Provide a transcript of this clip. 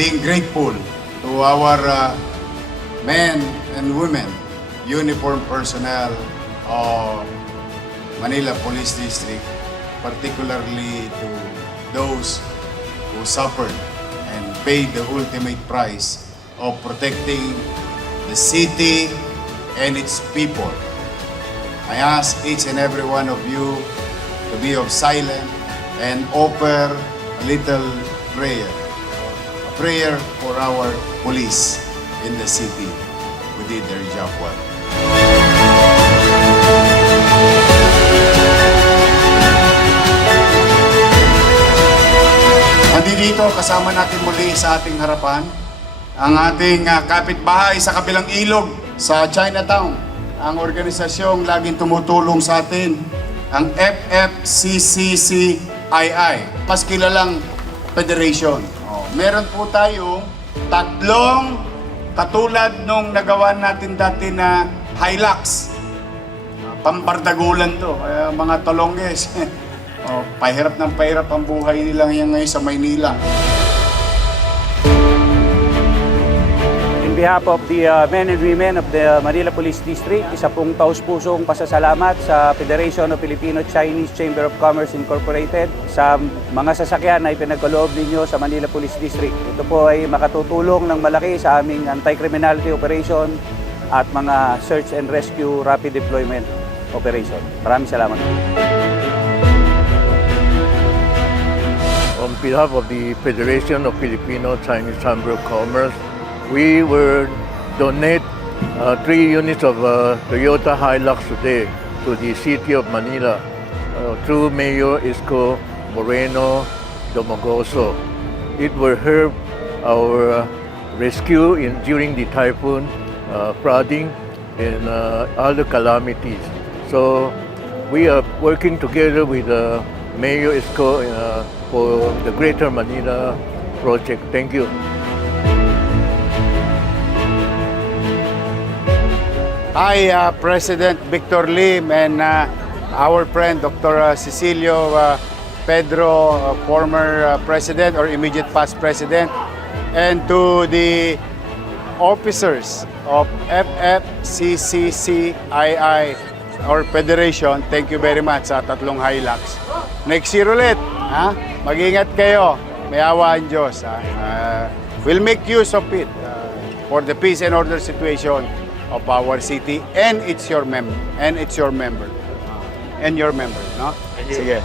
being grateful to our men and women, uniformed personnel of Manila Police District, particularly to those who suffered and paid the ultimate price of protecting the city and its people. I ask each and every one of you to be of silent and offer a little prayer. A prayer for our police in the city who did their job well. Dito kasama natin muli sa ating harapan ang ating kapitbahay sa kabilang ilog sa Chinatown, ang organisasyong laging tumutulong sa atin, ang FFCCCII, mas kilalang federation. Meron po tayong tatlong katulad nung nagawa natin dati na Hilux. Pambardagulan to, mga talongges. Pahirap ng pahirap ang buhay nila ngayon sa Maynila. In behalf of the men and women of the Manila Police District, isa pong taus-pusong pasasalamat sa Federation of Filipino-Chinese Chamber of Commerce Incorporated sa mga sasakyan na ipinagkaloob ninyo sa Manila Police District. Ito po ay makatutulong ng malaki sa aming anti-criminality operation at mga search and rescue rapid deployment operation. Maraming salamat. On behalf of the Federation of Filipino-Chinese Chamber of Commerce, we will donate 3 units of Toyota Hilux today to the City of Manila through Mayor Isko Moreno Domogoso. It will help our rescue during the typhoon, flooding, and other calamities. So we are working together with Mayor Isko for the Greater Manila project. Thank you. Hi, President Victor Lim and our friend Dr. Cecilio Pedro, former President or immediate past President, and to the officers of FFCCCII or Federation, thank you very much sa tatlong Hilux. Next year ulit, ha? Mag-ingat kayo. May awa ang Diyos. We'll make use of it for the peace and order situation of our city and your members, no? Sige.